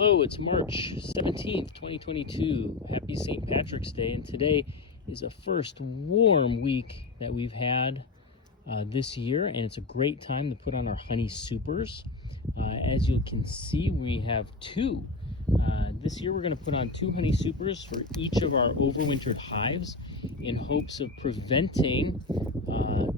Hello, it's March 17th, 2022. Happy St. Patrick's Day, and today is the first warm week that we've had this year, and it's a great time to put on our honey supers. As you can see, we have two. This year we're going to put on 2 honey supers for each of our overwintered hives in hopes of preventing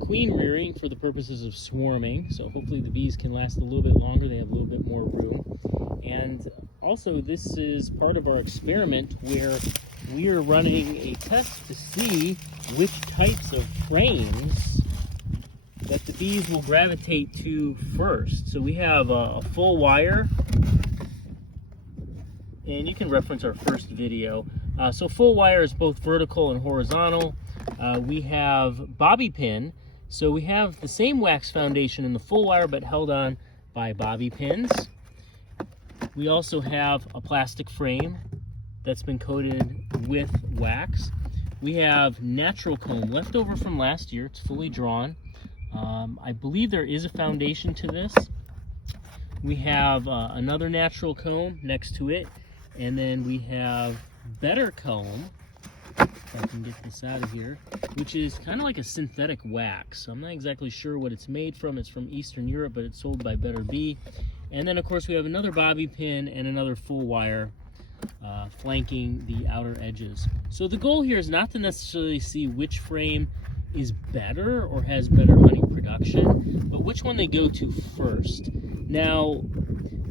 queen rearing for the purposes of swarming. So hopefully the bees can last a little bit longer, they have a little bit more room. And also this is part of our experiment where we are running a test to see which types of frames that the bees will gravitate to first. So we have a full wire, and you can reference our first video. So full wire is both vertical and horizontal. We have bobby pin, so we have the same wax foundation in the full wire but held on by bobby pins. We also have a plastic frame that's been coated with wax. We have natural comb left over from last year. It's fully drawn. I believe there is a foundation to this. We have another natural comb next to it, and then we have better comb, if I can get this out of here, which is kind of like a synthetic wax. I'm not exactly sure what it's made from. It's from Eastern Europe, but it's sold by Better Bee. And then of course we have another bobby pin and another full wire flanking the outer edges. So the goal here is not to necessarily see which frame is better or has better honey production, but which one they go to first. Now,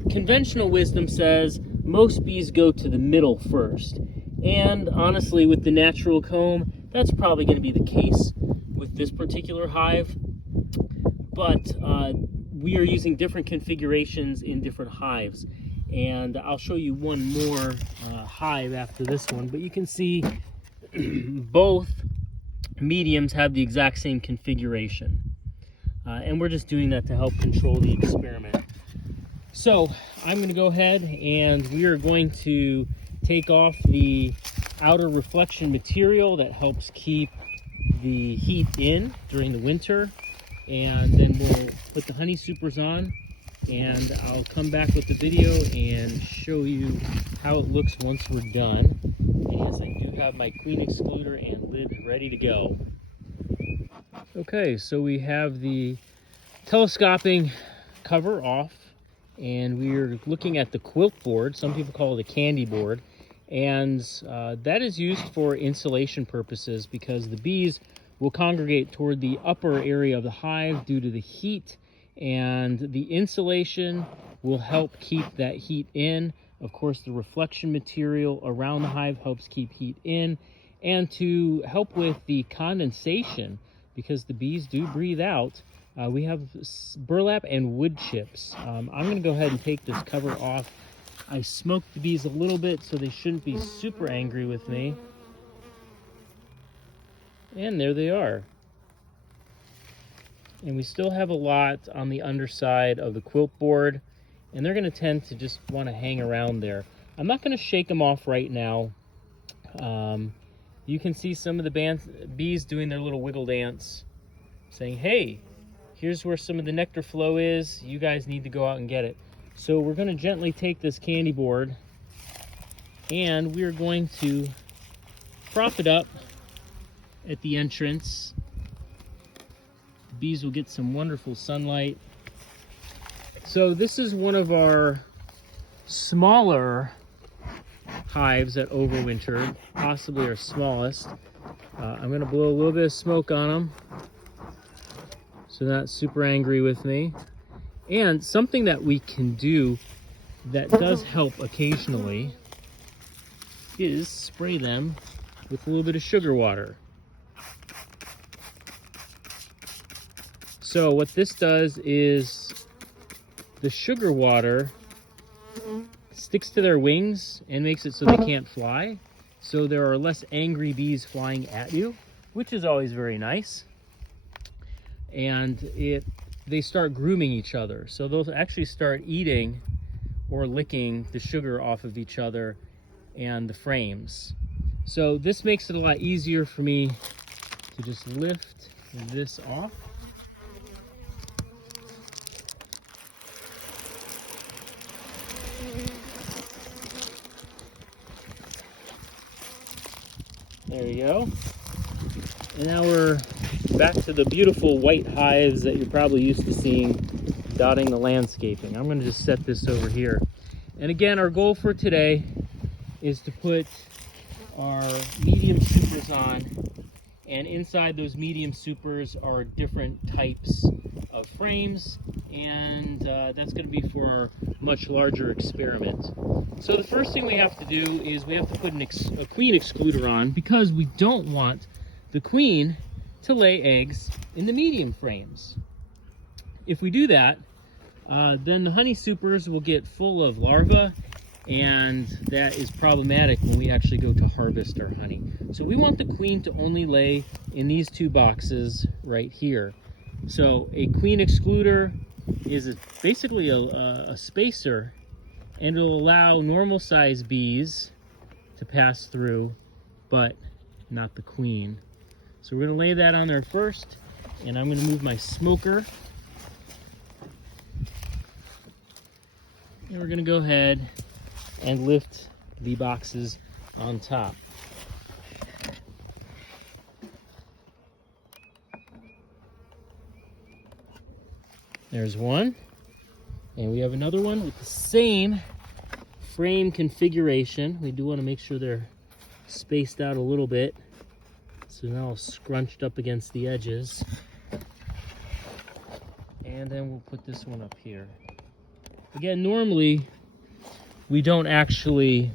conventional wisdom says most bees go to the middle first. And honestly, with the natural comb, that's probably going to be the case with this particular hive. But we are using different configurations in different hives. And I'll show you one more hive after this one. But you can see both mediums have the exact same configuration. And we're just doing that to help control the experiment. So I'm going to go ahead and we are going to take off the outer reflection material that helps keep the heat in during the winter, and then we'll put the honey supers on, and I'll come back with the video and show you how it looks once we're done. And yes, I do have my queen excluder and lid ready to go. Okay, so we have the telescoping cover off, and we're looking at the quilt board. Some people call it a candy board. And that is used for insulation purposes because the bees will congregate toward the upper area of the hive due to the heat, and the insulation will help keep that heat in. Of course, the reflection material around the hive helps keep heat in, and to help with the condensation, because the bees do breathe out, we have burlap and wood chips. I'm going to go ahead and take this cover off. I smoked the bees a little bit, so they shouldn't be super angry with me. And there they are. And we still have a lot on the underside of the quilt board, and they're going to tend to just want to hang around there. I'm not going to shake them off right now. You can see some of the bees doing their little wiggle dance, saying, hey, here's where some of the nectar flow is. You guys need to go out and get it. So we're going to gently take this candy board and we're going to prop it up at the entrance. The bees will get some wonderful sunlight. So this is one of our smaller hives that overwintered, possibly our smallest. I'm going to blow a little bit of smoke on them so they're not super angry with me. And something that we can do that does help occasionally is spray them with a little bit of sugar water. So what this does is the sugar water sticks to their wings and makes it so they can't fly. So there are less angry bees flying at you, which is always very nice. And they start grooming each other. So they'll actually start eating or licking the sugar off of each other and the frames. So this makes it a lot easier for me to just lift this off. There you go. And now we're back to the beautiful white hives that you're probably used to seeing dotting the landscaping. I'm going to just set this over here. And again, our goal for today is to put our medium supers on, and inside those medium supers are different types of frames, and that's going to be for our much larger experiment. So the first thing we have to do is we have to put a queen excluder on, because we don't want the queen to lay eggs in the medium frames. If we do that, then the honey supers will get full of larvae, and that is problematic when we actually go to harvest our honey. So we want the queen to only lay in these two boxes right here. So a queen excluder is basically a spacer, and it'll allow normal size bees to pass through, but not the queen. So we're going to lay that on there first, and I'm going to move my smoker. And we're going to go ahead and lift the boxes on top. There's one, and we have another one with the same frame configuration. We do want to make sure they're spaced out a little bit, so now all scrunched up against the edges. And then we'll put this one up here. Again, normally we don't actually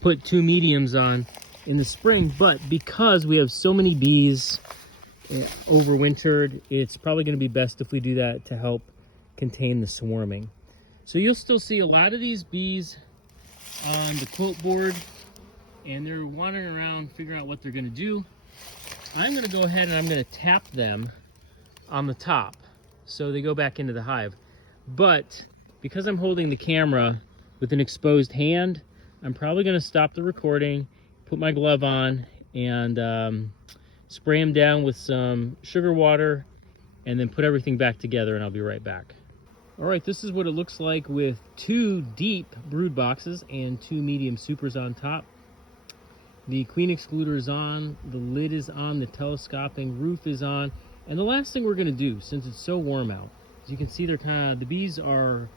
put two mediums on in the spring, but because we have so many bees overwintered, it's probably going to be best if we do that to help contain the swarming. So you'll still see a lot of these bees on the quote board, and they're wandering around figuring out what they're going to do. I'm going to go ahead and I'm going to tap them on the top so they go back into the hive. But because I'm holding the camera with an exposed hand, I'm probably going to stop the recording, put my glove on, and spray them down with some sugar water, and then put everything back together, and I'll be right back. All right, this is what it looks like with two deep brood boxes and two medium supers on top. The queen excluder is on, the lid is on, the telescoping roof is on, and the last thing we're going to do, since it's so warm out, as you can see, the bees are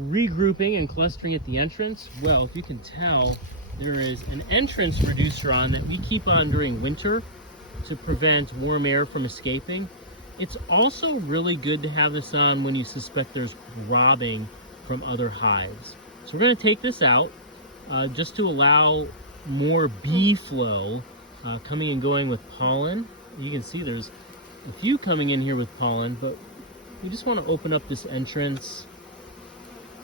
regrouping and clustering at the entrance. Well, if you can tell, there is an entrance reducer on that we keep on during winter to prevent warm air from escaping. It's also really good to have this on when you suspect there's robbing from other hives. So we're going to take this out just to allow more bee flow coming and going with pollen. You can see there's a few coming in here with pollen, but we just want to open up this entrance.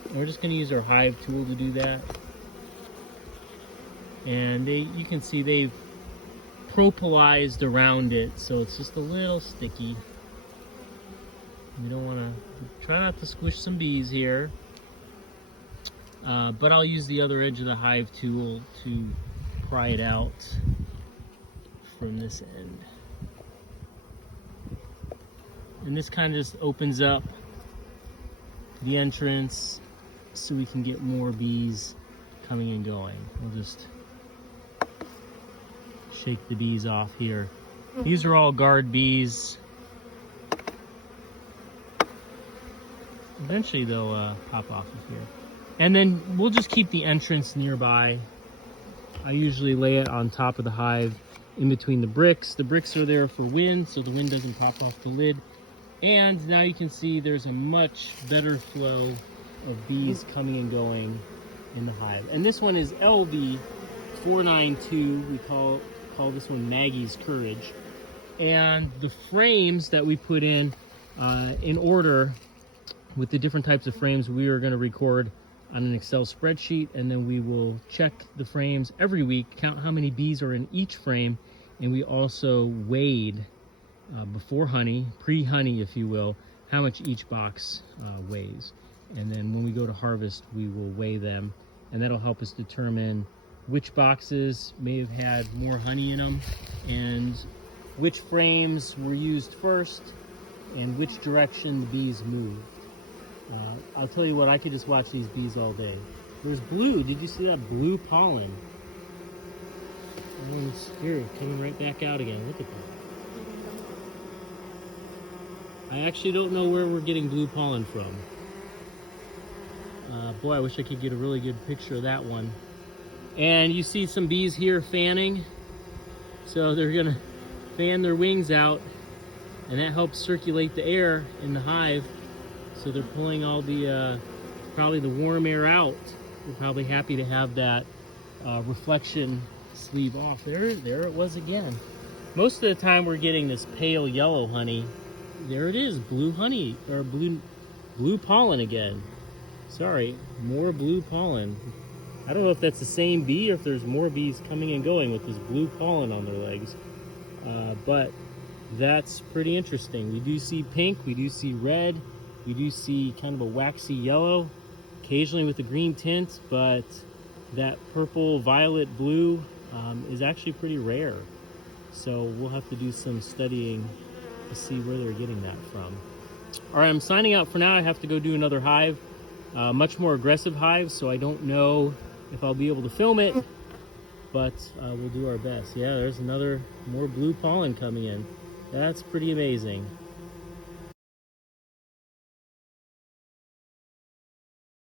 And we're just going to use our hive tool to do that. And you can see they've propolized around it, so it's just a little sticky. We don't want to, try not to squish some bees here. But I'll use the other edge of the hive tool to pry it out from this end. And this kind of just opens up the entrance so we can get more bees coming and going. We'll just shake the bees off here. These are all guard bees. Eventually they'll pop off of here. And then we'll just keep the entrance nearby. I usually lay it on top of the hive in between the bricks. The bricks are there for wind, so the wind doesn't pop off the lid. And now you can see there's a much better flow of bees coming and going in the hive. And this one is LV492. We call this one Maggie's Courage. And the frames that we put in order with the different types of frames, we are going to record on an Excel spreadsheet, and then we will check the frames every week, count how many bees are in each frame, and we also weighed before honey, pre-honey if you will, how much each box weighs. And then when we go to harvest, we will weigh them, and that'll help us determine which boxes may have had more honey in them, and which frames were used first, and which direction the bees moved. I'll tell you what, I could just watch these bees all day. There's blue. Did you see that blue pollen? One's here, coming right back out again. Look at that. I actually don't know where we're getting blue pollen from. Boy, I wish I could get a really good picture of that one. And you see some bees here fanning. So they're gonna fan their wings out, and that helps circulate the air in the hive. So they're pulling all the, probably the warm air out. They're probably happy to have that reflection sleeve off. There it was again. Most of the time we're getting this pale yellow honey. There it is, blue honey, or blue pollen again. Sorry, more blue pollen. I don't know if that's the same bee or if there's more bees coming and going with this blue pollen on their legs. But that's pretty interesting. We do see pink, we do see red, we do see kind of a waxy yellow, occasionally with a green tint, but that purple, violet, blue is actually pretty rare. So we'll have to do some studying to see where they're getting that from. All right, I'm signing out for now. I have to go do another hive, much more aggressive hive, so I don't know if I'll be able to film it, but we'll do our best. Yeah, there's more blue pollen coming in. That's pretty amazing.